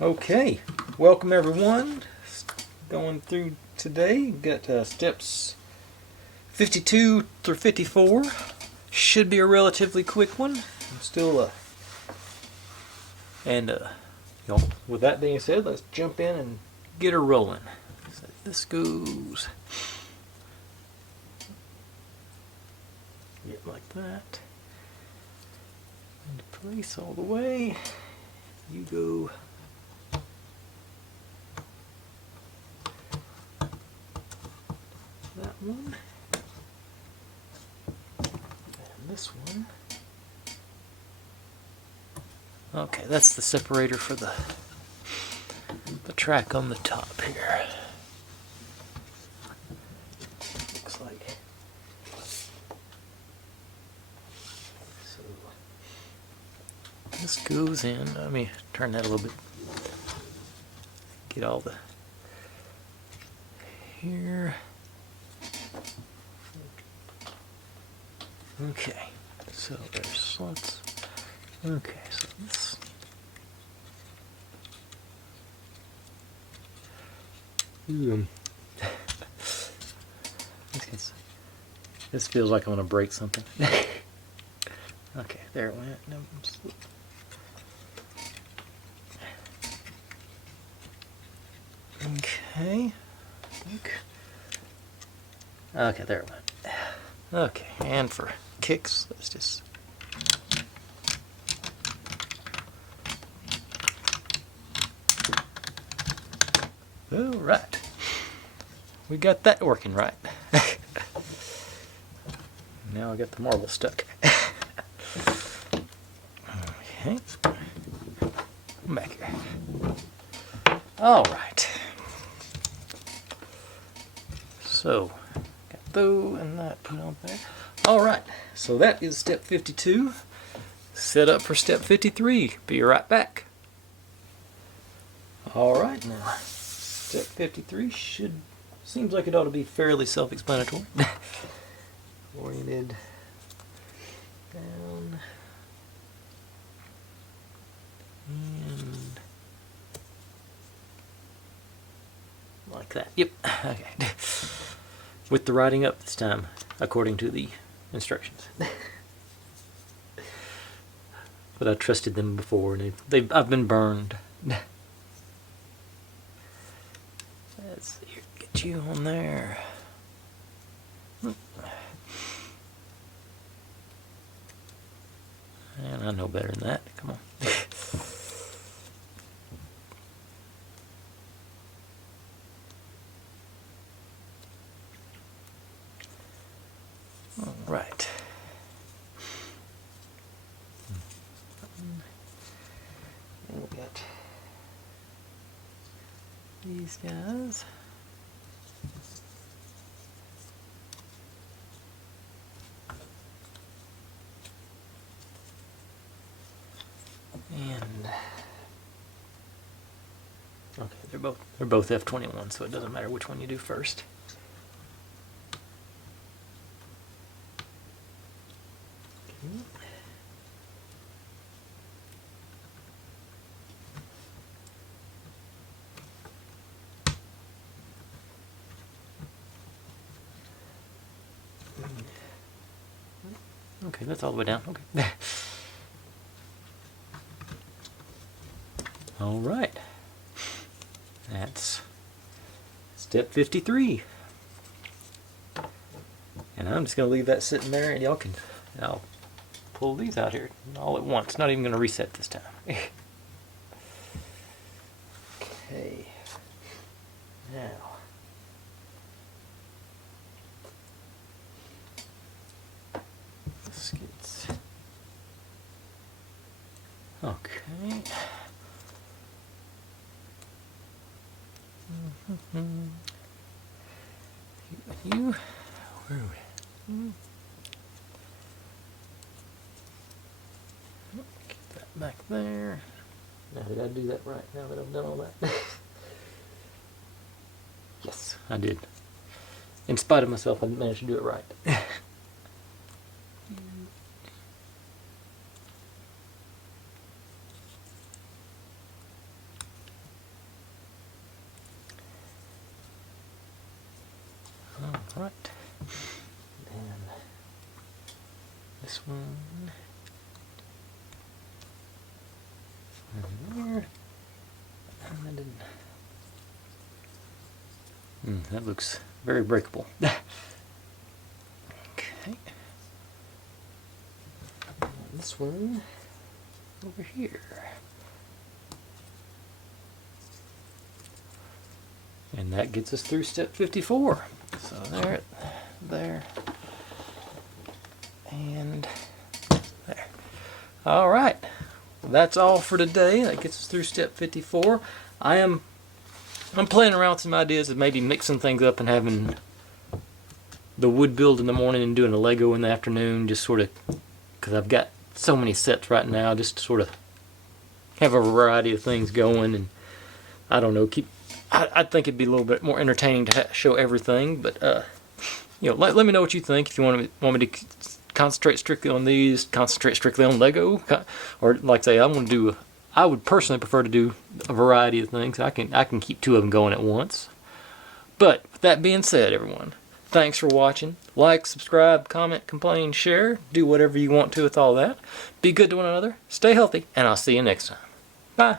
Okay, welcome everyone. Going through today, got steps 52 through 54. Should be a relatively quick one. Still, with that being said, let's jump in and get her rolling. So this goes like that. Into place all the way. You go. That one. And this one. Okay, that's the separator for the track on the top here. Looks like. So this goes in. Let me turn that a little bit. Get all the here. Okay, so there's slots. Okay, so this. This feels like I'm gonna break something. Okay, there it went. No, okay. Okay, there it went. Okay, and for kicks, let's just. All right, we got that working right. Now I got the marble stuck. Okay, come back here. All right. So, got those and that put on there. All right. So that is step 52. Set up for step 53. Be right back. All right, now step 53 seems like it ought to be fairly self-explanatory. Oriented down and like that. Yep. Okay. With the writing up this time, according to the instructions. But I trusted them before, and I've been burned. Let's see here. Get you on there. And I know better than that. Come on. All right. And we got these guys. And okay, they're both F21, so it doesn't matter which one you do first. Okay, that's all the way down. Okay. All right. That's step 53. And I'm just going to leave that sitting there, and I'll pull these out here all at once. Not even going to reset this time. Okay. Now. Skits. Okay. You, where are we? Get that back there. Now, did I do that right now that I've done all that? Yes, I did. In spite of myself, I managed to do it right. Alright. And this one. And there. That looks very breakable. Okay. And this one over here. And that gets us through step 54. So there, and there. All right. Well, that's all for today. That gets us through step 54. I'm playing around with some ideas of maybe mixing things up and having the wood build in the morning and doing a Lego in the afternoon, just sort of, because I've got so many sets right now, just to sort of have a variety of things going, and I don't know, I think it'd be a little bit more entertaining to show everything, but let me know what you think. If you want me to concentrate strictly on these, concentrate strictly on Lego, or like I say, I would personally prefer to do a variety of things. I can keep 2 of them going at once. But with that being said, everyone, thanks for watching. Like, subscribe, comment, complain, share. Do whatever you want to with all that. Be good to one another. Stay healthy, and I'll see you next time. Bye.